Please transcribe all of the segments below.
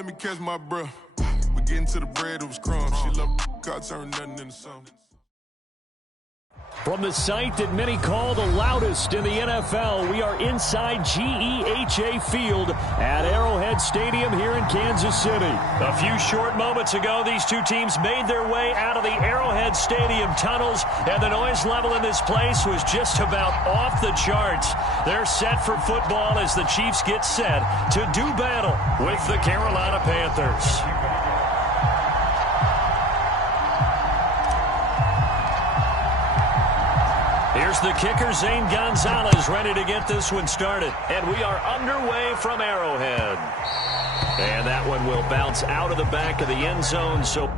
let me catch my breath. We getting to the bread, it was crumbs. She loved God, turned nothing into something. From the site that many call the loudest in the NFL, we are inside GEHA Field at Arrowhead Stadium here in Kansas City. A few short moments ago, these two teams made their way out of the Arrowhead Stadium tunnels, and the noise level in this place was just about off the charts. They're set for football as the Chiefs get set to do battle with the Carolina Panthers. Here's the kicker, Zane Gonzalez, ready to get this one started. And we are underway from Arrowhead. And that one will bounce out of the back of the end zone. So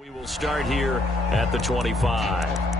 we will start here at the 25.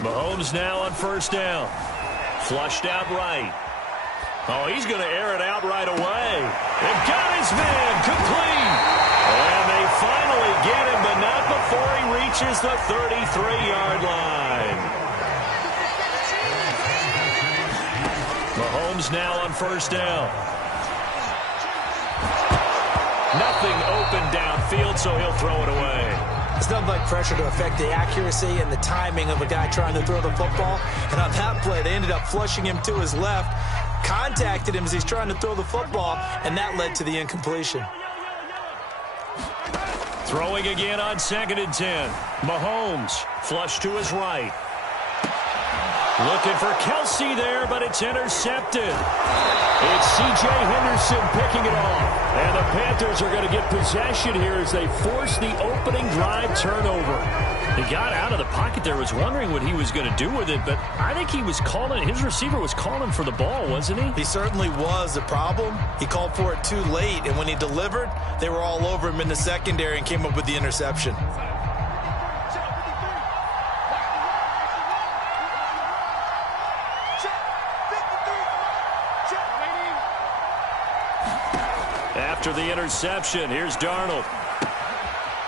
Mahomes now on first down. Flushed out right. Oh, he's going to air it out right away. They've got his man complete. And they finally get him, but not before he reaches the 33-yard line. Mahomes now on first down. Nothing open downfield, so he'll throw it away. It's nothing like pressure to affect the accuracy and the timing of a guy trying to throw the football. And on that play, they ended up flushing him to his left, contacted him as he's trying to throw the football, and that led to the incompletion. Throwing again on 2nd and 10. Mahomes flush to his right. Looking for Kelsey there, but it's intercepted. It's C.J. Henderson picking it off. And the Panthers are going to get possession here as they force the opening drive turnover. He got out of the pocket there, was wondering what he was going to do with it, but I think he was calling, his receiver was calling for the ball, wasn't he? He certainly was. The problem, he called for it too late, and when he delivered, they were all over him in the secondary and came up with the interception. After the interception, here's Darnold.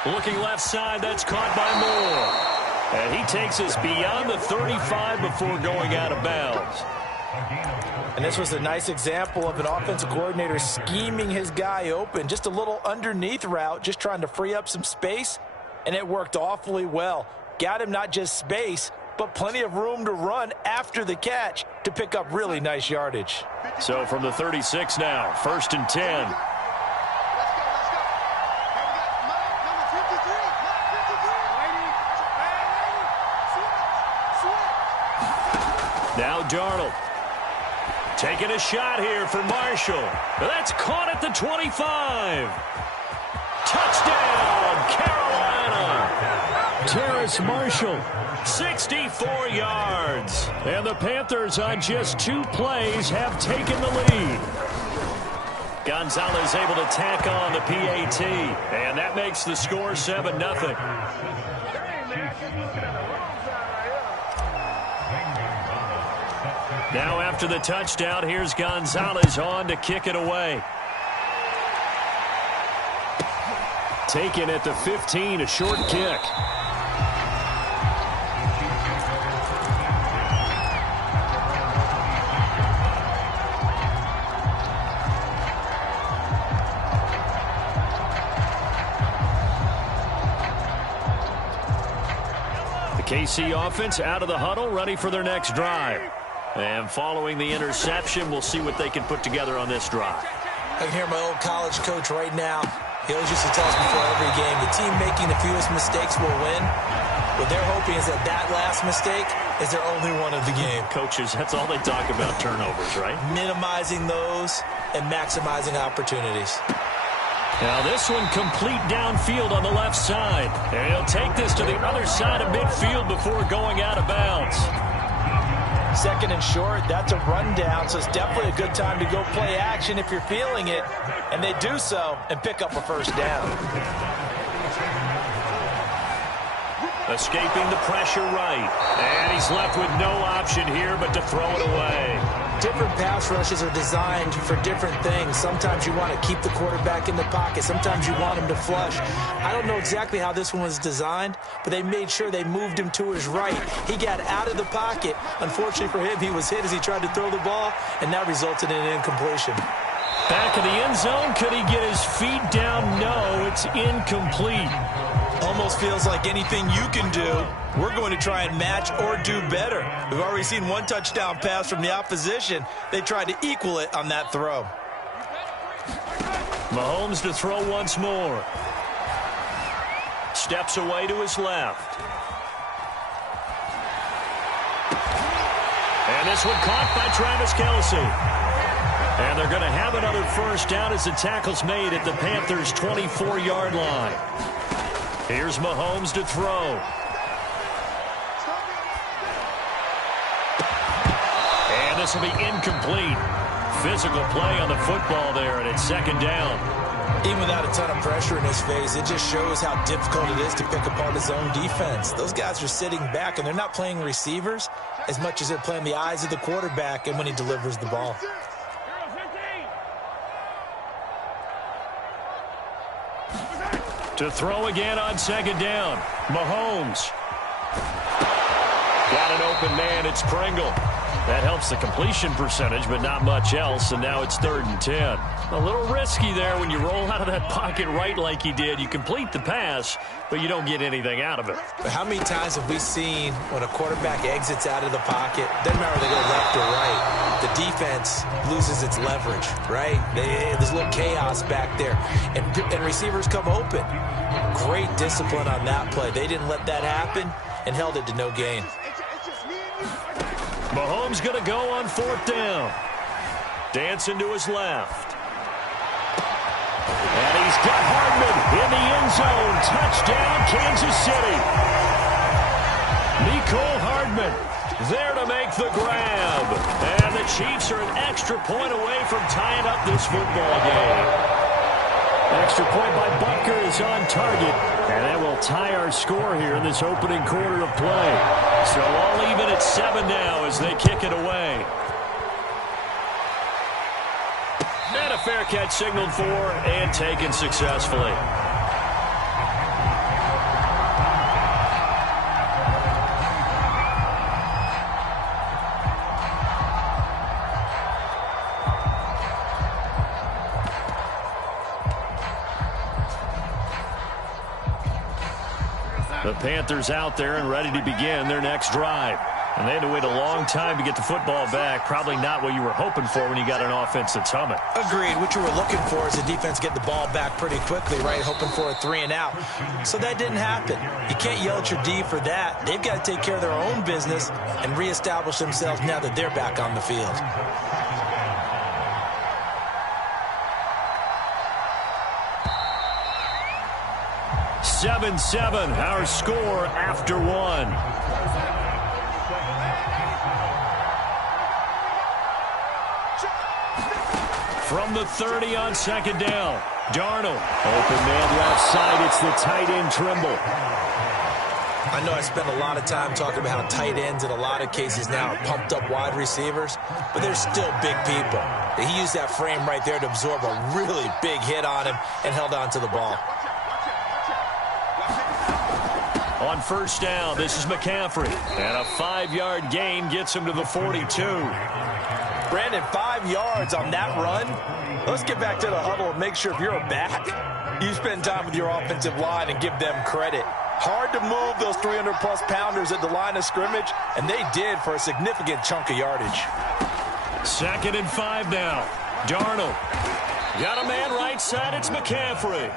Looking left side, that's caught by Moore. And he takes us beyond the 35 before going out of bounds. And this was a nice example of an offensive coordinator scheming his guy open. Just a little underneath route, just trying to free up some space. And it worked awfully well. Got him not just space, but plenty of room to run after the catch to pick up really nice yardage. So from the 36 now, 1st and 10. Now Darnold taking a shot here for Marshall. That's caught at the 25. Touchdown, Carolina. Terrace Marshall, 64 yards. And the Panthers on just 2 plays have taken the lead. Gonzalez able to tack on the PAT. And that makes the score 7-0. Now after the touchdown, here's Gonzalez on to kick it away. Taken at the 15, a short kick. KC offense out of the huddle, ready for their next drive. And following the interception, we'll see what they can put together on this drive. I can hear my old college coach right now. He always used to tell us before every game, the team making the fewest mistakes will win. What they're hoping is that last mistake is their only one of the game. Coaches, that's all they talk about, turnovers, right? Minimizing those and maximizing opportunities. Now this one complete downfield on the left side. And he'll take this to the other side of midfield before going out of bounds. Second and short, that's a rundown, so it's definitely a good time to go play action if you're feeling it. And they do so and pick up a first down. Escaping the pressure right. And he's left with no option here but to throw it away. Different pass rushes are designed for different things. Sometimes you want to keep the quarterback in the pocket. Sometimes you want him to flush. I don't know exactly how this one was designed, but they made sure they moved him to his right. He got out of the pocket. Unfortunately for him, he was hit as he tried to throw the ball, and that resulted in an incompletion. Back of the end zone. Could he get his feet down? No, it's incomplete. Almost feels like anything you can do, we're going to try and match or do better. We've already seen one touchdown pass from the opposition. They tried to equal it on that throw. Mahomes to throw once more. Steps away to his left. And this one caught by Travis Kelce. And they're going to have another first down as the tackle's made at the Panthers' 24-yard line. Here's Mahomes to throw. And this will be incomplete. Physical play on the football there, and it's second down. Even without a ton of pressure in his face, it just shows how difficult it is to pick apart his own defense. Those guys are sitting back, and they're not playing receivers as much as they're playing the eyes of the quarterback and when he delivers the ball. To throw again on second down. Mahomes. Got an open man. It's Pringle. That helps the completion percentage, but not much else, and now it's 3rd and 10. A little risky there when you roll out of that pocket right like he did. You complete the pass, but you don't get anything out of it. But how many times have we seen when a quarterback exits out of the pocket, doesn't matter whether they go left or right, the defense loses its leverage, right? There's a little chaos back there, and receivers come open. Great discipline on that play. They didn't let that happen and held it to no gain. Mahomes going to go on 4th down. Dancing to his left. And he's got Hardman in the end zone. Touchdown, Kansas City. Mecole Hardman there to make the grab. And the Chiefs are an extra point away from tying up this football game. Extra point by Butker is on target. And that will tie our score here in this opening quarter of play. So all even at 7 now as they kick it away. And a fair catch signaled for and taken successfully. The Panthers out there and ready to begin their next drive. And they had to wait a long time to get the football back. Probably not what you were hoping for when you got an offense that's humming. Agreed. What you were looking for is the defense get the ball back pretty quickly, right? Hoping for a 3 and out. So that didn't happen. You can't yell at your D for that. They've got to take care of their own business and reestablish themselves now that they're back on the field. Seven, our score after 1. From the 30 on second down. Darnold. Open man left side. It's the tight end Trimble. I know I spend a lot of time talking about how tight ends in a lot of cases now are pumped up wide receivers, but they're still big people. He used that frame right there to absorb a really big hit on him and held on to the ball. On first down, this is McCaffrey. And a 5-yard gain gets him to the 42. Brandon, 5 yards on that run. Let's get back to the huddle and make sure if you're a back, you spend time with your offensive line and give them credit. Hard to move those 300-plus pounders at the line of scrimmage, and they did for a significant chunk of yardage. 2nd and 5 now. Darnold. Got a man right side. It's McCaffrey.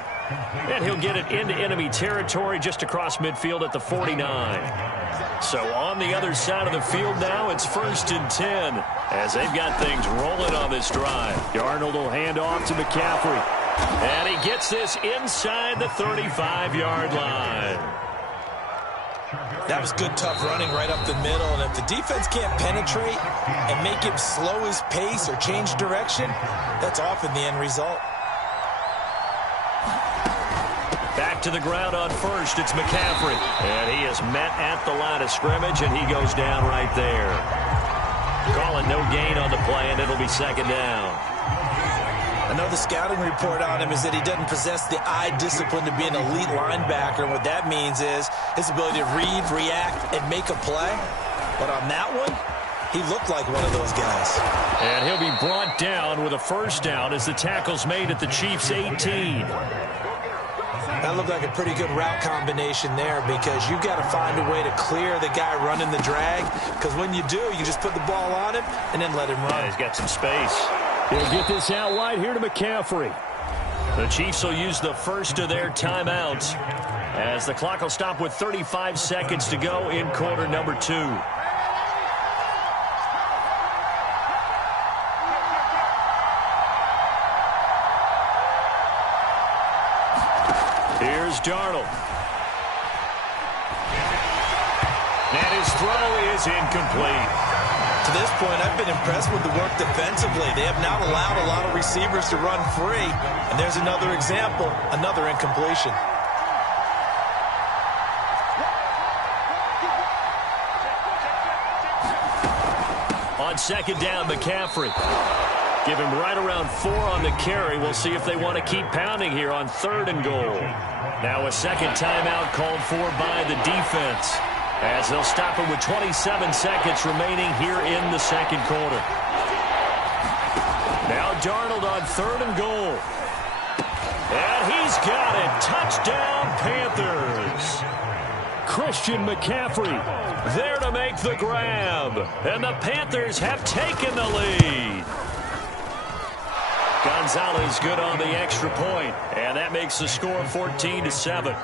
And he'll get it into enemy territory just across midfield at the 49. So on the other side of the field now, it's 1st and 10 as they've got things rolling on this drive. Darnold will hand off to McCaffrey. And he gets this inside the 35-yard line. That was good, tough running right up the middle. And if the defense can't penetrate and make him slow his pace or change direction, that's often the end result. Back to the ground on 1st, it's McCaffrey. And he is met at the line of scrimmage, and he goes down right there. Calling no gain on the play, and it'll be 2nd down. I know the scouting report on him is that he doesn't possess the eye discipline to be an elite linebacker. And what that means is his ability to read, react, and make a play. But on that one, he looked like one of those guys. And he'll be brought down with a 1st down as the tackle's made at the Chiefs' 18. That looked like a pretty good route combination there because you've got to find a way to clear the guy running the drag. Because when you do, you just put the ball on him and then let him run. Yeah, he's got some space. He'll get this out wide here to McCaffrey. The Chiefs will use the first of their timeouts as the clock will stop with 35 seconds to go in quarter number 2. Here's Darnold. And his throw is incomplete. To this point, I've been impressed with the work defensively. They have not allowed a lot of receivers to run free. And there's another example, another incompletion. On 2nd down, McCaffrey. Give him right around 4 on the carry. We'll see if they want to keep pounding here on 3rd and goal. Now a 2nd timeout called for by the defense, as they'll stop him with 27 seconds remaining here in the 2nd quarter. Now Darnold on 3rd and goal. And he's got it. Touchdown, Panthers. Christian McCaffrey there to make the grab. And the Panthers have taken the lead. Gonzalez good on the extra point. And that makes the score 14-7.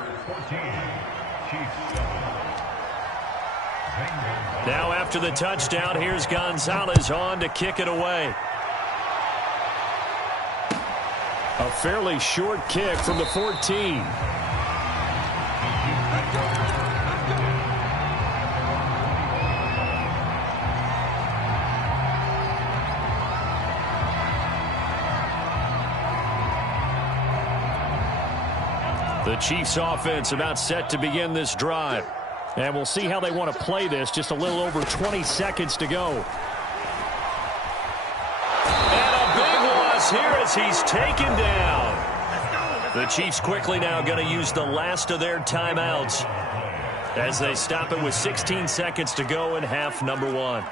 Now after the touchdown, here's Gonzalez on to kick it away. A fairly short kick from the 14. The Chiefs offense about set to begin this drive. And we'll see how they want to play this. Just a little over 20 seconds to go. And a big loss here as he's taken down. The Chiefs quickly now going to use the last of their timeouts as they stop it with 16 seconds to go in half number 1.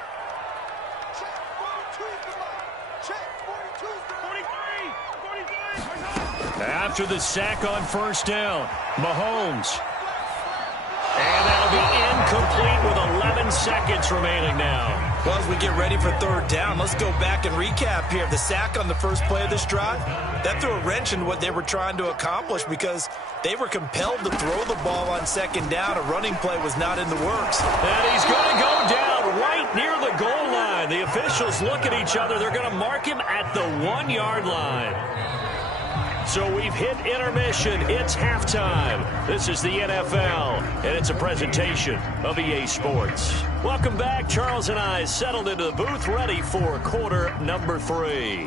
After the sack on 1st down, Mahomes. And that'll be incomplete with 11 seconds remaining now. Well, as we get ready for 3rd down, let's go back and recap here. The sack on the first play of this drive, that threw a wrench in what they were trying to accomplish because they were compelled to throw the ball on 2nd down. A running play was not in the works. And he's going to go down right near the goal line. The officials look at each other. They're going to mark him at the 1-yard line. So we've hit intermission. It's halftime. This is the NFL, and it's a presentation of EA Sports. Welcome back. Charles and I settled into the booth, ready for quarter number 3.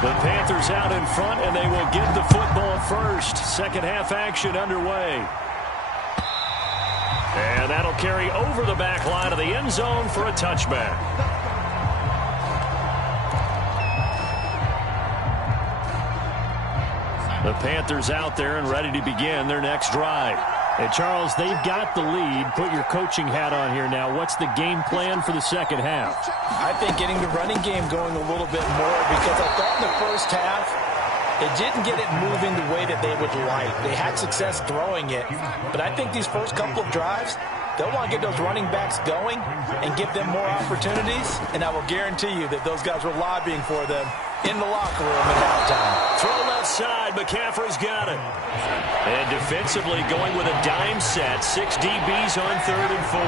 The Panthers out in front, and they will get the football first. Second half action underway. And that'll carry over the back line of the end zone for a touchback. The Panthers out there and ready to begin their next drive. And Charles, they've got the lead. Put your coaching hat on here now. What's the game plan for the second half? I think getting the running game going a little bit more because I thought in the first half They didn't get it moving the way that they would like. They had success throwing it, but I think these first couple of drives, they'll want to get those running backs going and give them more opportunities, and I will guarantee you that those guys were lobbying for them in the locker room at halftime. Throw left side. McCaffrey's got it. And defensively going with a dime set. 6 DBs on 3rd and 4.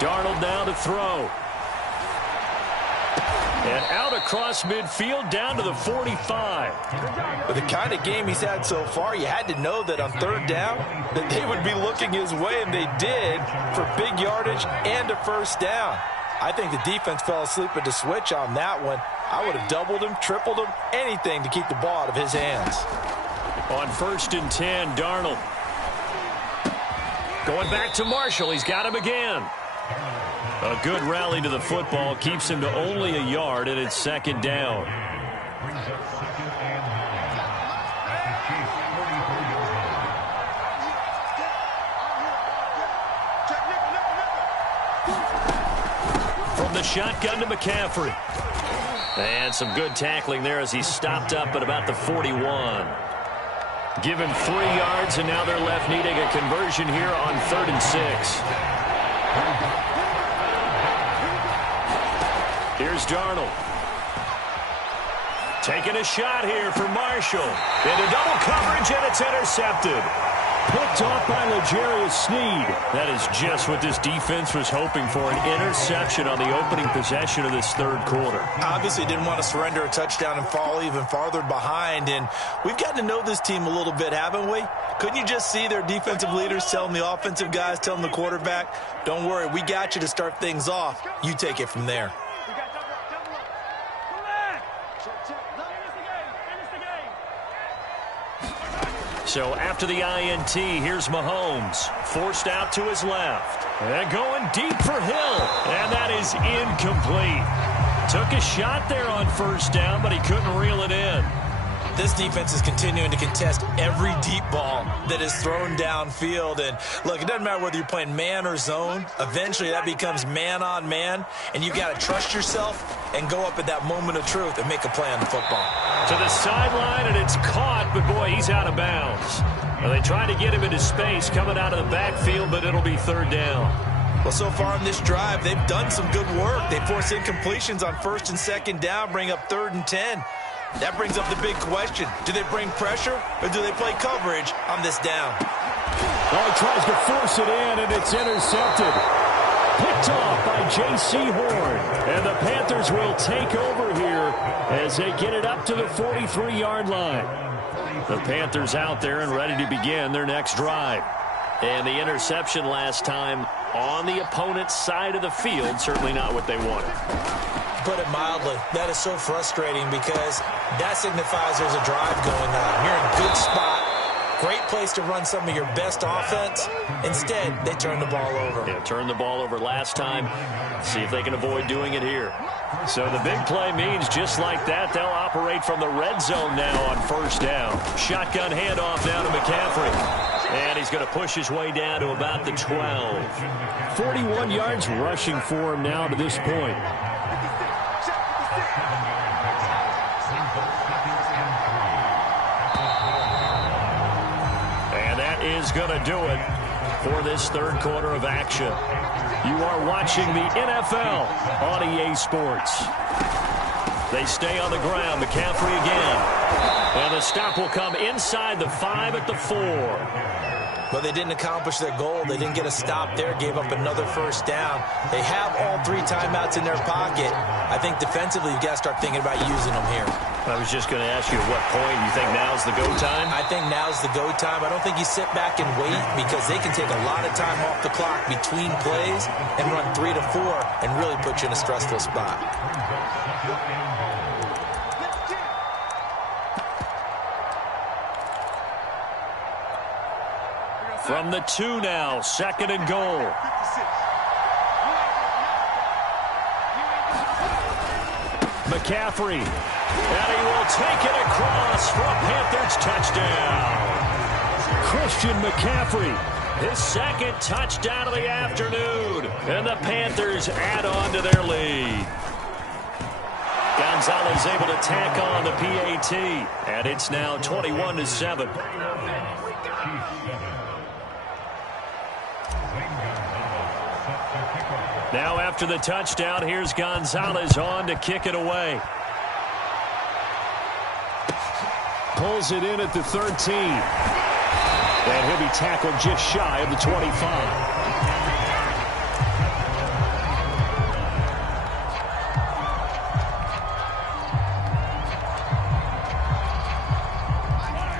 Darnold now to throw. And out across midfield down to the 45. With the kind of game he's had so far, you had to know that on 3rd down that they would be looking his way, and they did, for big yardage and a first down. I think the defense fell asleep at the switch on that one. I would have doubled him, tripled him, anything to keep the ball out of his hands. On 1st and 10, Darnold. Going back to Marshall. He's got him again. A good rally to the football keeps him to only a yard, and it's 2nd down. From the shotgun to McCaffrey. And some good tackling there as he stopped up at about the 41. Give him 3 yards, and now they're left needing a conversion here on 3rd and 6. Here's Darnold. Taking a shot here for Marshall. Into double coverage, and it's intercepted. Picked off by L'Jarius Sneed. That is just what this defense was hoping for, an interception on the opening possession of this 3rd quarter. Obviously didn't want to surrender a touchdown and fall even farther behind, and we've gotten to know this team a little bit, haven't we? Couldn't you just see their defensive leaders telling the offensive guys, telling the quarterback, don't worry, we got you to start things off. You take it from there. So after the INT, here's Mahomes. Forced out to his left. And going deep for Hill. And that is incomplete. Took a shot there on 1st down, but he couldn't reel it in. This defense is continuing to contest every deep ball that is thrown downfield. And look, it doesn't matter whether you're playing man or zone. Eventually that becomes man on man. And you've got to trust yourself and go up at that moment of truth and make a play on the football. To the sideline, and it's caught, but boy, he's out of bounds. Well, they try to get him into space coming out of the backfield, but it'll be 3rd down. Well, so far in this drive, they've done some good work. They force incompletions on 1st and 2nd down, bring up 3rd and 10. That brings up the big question. Do they bring pressure or do they play coverage on this down? Oh, he tries to force it in, and it's intercepted. Picked off by J.C. Horn. And the Panthers will take over here as they get it up to the 43-yard line. The Panthers out there and ready to begin their next drive. And the interception last time on the opponent's side of the field, certainly not what they wanted. Put it mildly, that is so frustrating because that signifies there's a drive going on. You're in a good spot. Great place to run some of your best offense. Instead, they turn the ball over. Yeah, turned the ball over last time. See if they can avoid doing it here. So the big play means just like that, they'll operate from the red zone now on 1st down. Shotgun handoff down to McCaffrey. And he's going to push his way down to about the 12. 41 yards rushing for him now to this point. Is going to do it for this 3rd quarter of action. You are watching the NFL on EA Sports. They stay on the ground. McCaffrey again. And the stop will come inside the 5 at the 4. But they didn't accomplish their goal. They didn't get a stop there, gave up another 1st down. They have all 3 timeouts in their pocket. I think defensively you've got to start thinking about using them here. I was just going to ask you at what point you think now's the go time? I think now's the go time. I don't think you sit back and wait because they can take a lot of time off the clock between plays and run 3 to 4 and really put you in a stressful spot. From the 2 now, 2nd and goal. McCaffrey. And he will take it across for a Panthers touchdown. Christian McCaffrey his second touchdown of the afternoon. And the Panthers add on to their lead. Gonzalez able to tack on the PAT. And it's now 21-7. Now after the touchdown, here's Gonzalez on to kick it away. Pulls it in at the 13. And he'll be tackled just shy of the 25.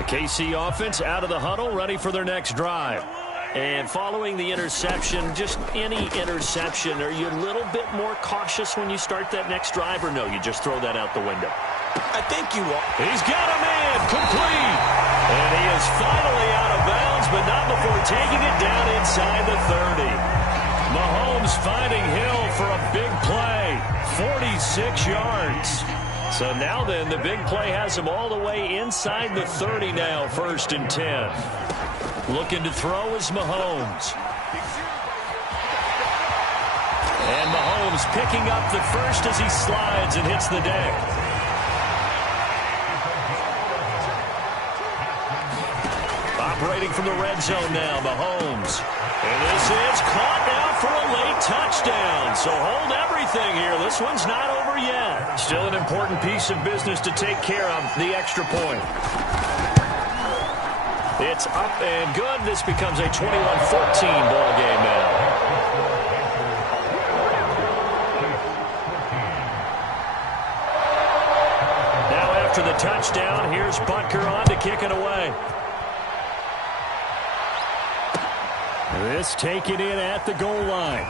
KC offense out of the huddle, ready for their next drive. And following the interception, just any interception, are you a little bit more cautious when you start that next drive, or no, you just throw that out the window? I think you are. He's got a man, complete. And he is finally out of bounds, but not before taking it down inside the 30. Mahomes finding Hill for a big play, 46 yards. So now then, the big play has him all the way inside the 30 now, 1st and 10. Looking to throw is Mahomes. And Mahomes picking up the first as he slides and hits the deck. Operating from the red zone now, Mahomes. And this is caught now for a late touchdown. So hold everything here. This one's not over yet. Still an important piece of business to take care of, the extra point. It's up and good. This becomes a 21-14 ball game now. Now after the touchdown, here's Butker on to kick it away. This taken in at the goal line.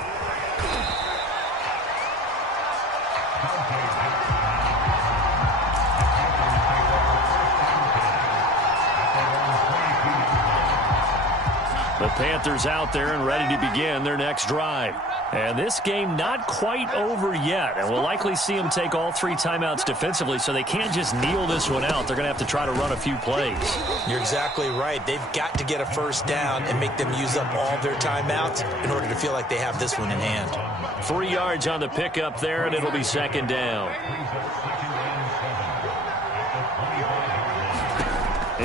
The Panthers out there and ready to begin their next drive. And this game not quite over yet. And we'll likely see them take all 3 timeouts defensively, so they can't just kneel this one out. They're going to have to try to run a few plays. You're exactly right. They've got to get a first down and make them use up all their timeouts in order to feel like they have this one in hand. 3 yards on the pickup there, and it'll be 2nd down.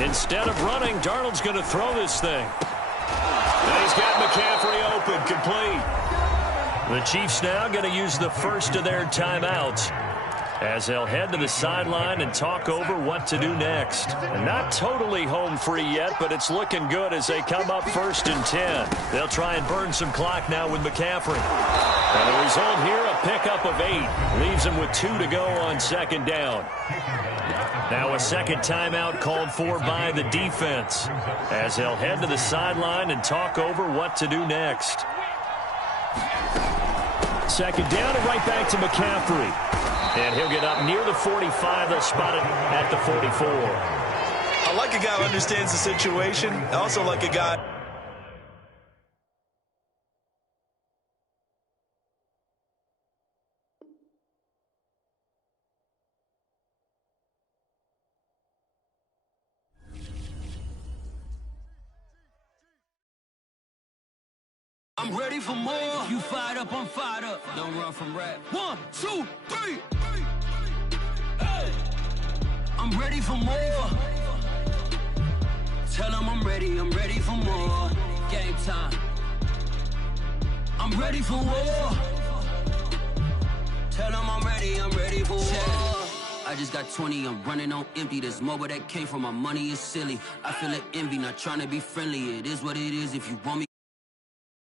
Instead of running, Darnold's going to throw this thing. And he's got McCaffrey open, complete. The Chiefs now going to use the first of their timeouts as they'll head to the sideline and talk over what to do next. And not totally home free yet, but it's looking good as they come up 1st and 10. They'll try and burn some clock now with McCaffrey. And the result here, a pickup of 8. Leaves them with 2 to go on 2nd down. Now a second timeout called for by the defense as they'll head to the sideline and talk over what to do next. 2nd down and right back to McCaffrey. And he'll get up near the 45. They'll spot it at the 44. I like a guy who understands the situation. I also like a guy... I'm ready for more. You fired up, I'm fired up. Don't run from rap. 1, 2, 3. Hey. I'm ready for more. Tell them I'm ready for more. Game time. I'm ready for war. Tell them I'm ready for war. I just got 20, I'm running on empty. This mobile that came from my money is silly. I feel it envy, not trying to be friendly. It is what it is if you want me.